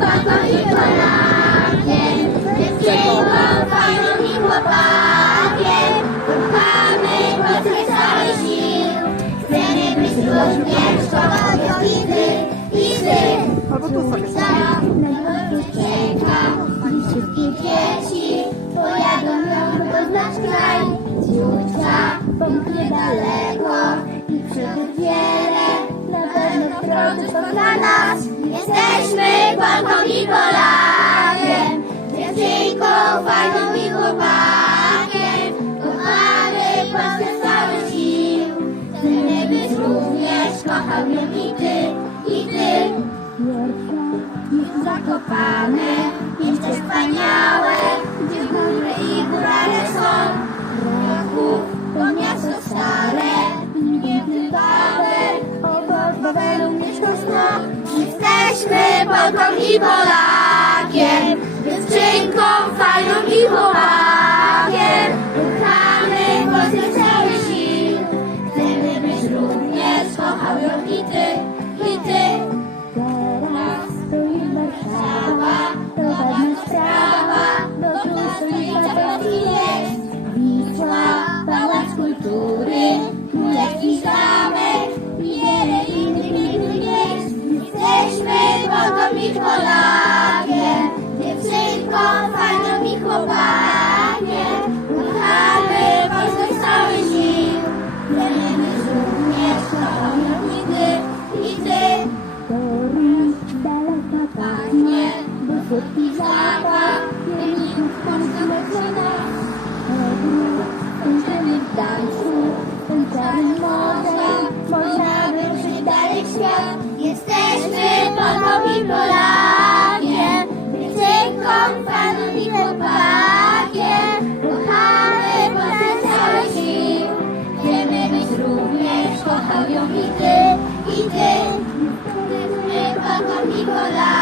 kogo i Polakiem, dziewczynką fajną i chłopakiem. Kochamy Polskę całe sił, chcemy być również kochają i ty, i ty. Albo tu sobie. Wszystkie dzieci pojadą ją poznać kraj. Ciucia pomknie daleko i przed wiele, na pewno w drodze spotka nas. Jesteśmy Polką i Polakiem, dziewczynką fajną i chłopakiem. Kochamy Polskę z całych sił, chcemy być również, kochał ją i ty, i ty. Zakopane, Jesteśmy Polką i Polakiem, dziewczynką fajną i chłopakiem. Kochamy Polskę z całych sił, chcemy być również, kochał ją i ty, zapach, pieników Polska nas. Tańczymy w tańcu, tańcami morzem, można wyruszyć dalej w świat. Jesteśmy Polką i Polakiem, dziewczynką, fanem i chłopakiem. Kochamy Polskę całych sił, chcemy być również, kochał ją i ty, i ty. Dziewczynką,